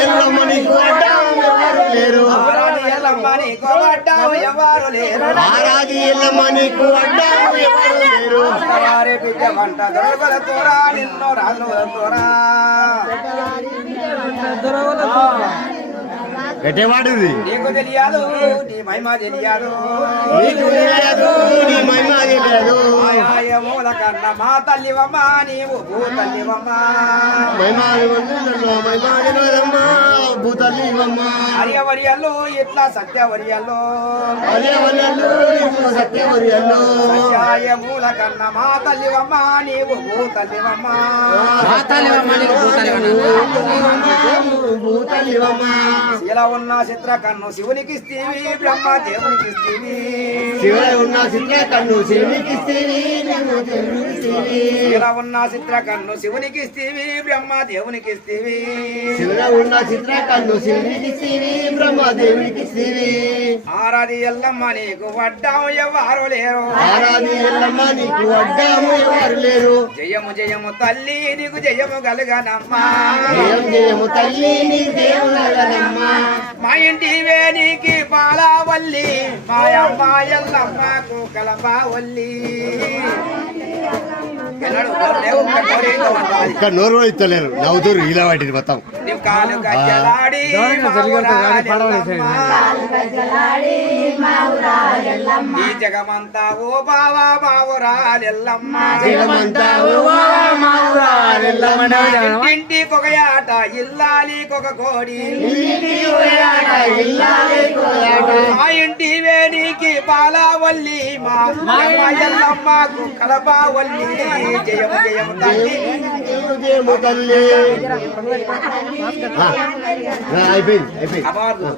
ఎల్లమ్మ నీకు అడ్డం ఎవరు లేరు ఎల్లమ్మ నీకు అడ్డం ఎవరు లేరు ఆరాది ఎల్లమ్మ నీకు అడ్డం ఎవరు లేరు వారి బిడ్డ వంట దొరకల తోరా నిన్నో రాజుల తోరా గట్టేవాడు నీకు తెలియదు నీ మహిమ తెలియదు నీకు తెలియదు నీ మహిమ తెలియదు మూల కన్న మా తల్లివమ్మ నీవు భూ తల్లివమ్మ భూతల్లివమ్మ హరియవర్యలు ఇట్లా సత్యవర్యలు సత్యవర్యలు సత్యాయ మూల కన్న మా తల్లివమ్మ నీవు భూ తల్లివమ్మ భూతల్లివమ్మ శిల ఉన్న చిత్ర కన్ను శివునికి ఇస్తీవి బ్రహ్మ దేవునికి ఇస్తీవి శివ ఉన్న చిత్ర కన్ను శివునికి శిల ఉన్న చిత్ర కన్ను శివునికి ఇస్తీవి బ్రహ్మ దేవునికి ఇస్తీవి శివ ఉన్న చిత్ర కన్ను శివునికి బ్రహ్మ దేవునికి ఆరాది ఎల్లమ్మ నీకు వడ్డాము ఎవరు లేరు ఆరాది ఎల్లమ్మ నీకు అడ్డాము ఎవరు లేరు జయము జయము తల్లి నీకు జయము కలుగనమ్మా జయం జయము తల్లి నీకు జయము కలుగనమ్మా మా ఇంటి వేనికి పాలవల్లి మాయమ్మ ఎల్లమ్మకు కలపావల్లి ఇక్కడ నోరు ఇస్తలేరు నవ్వుతూరు ఇలా వాటిని మొత్తం కాలు గజ్జలాడి ఈ జగమంతా ఓ బావా మావురాలెల్లమ్మ ఇంటికొక ఆట ఇల్లాలి కొక కోడి మా ఇంటి వేడికి పాలవల్లి మా ఎల్లమ్మకు కలపావల్లి జయము జయము తల్లి జయము తల్లి అయిపోయింది అవార్డు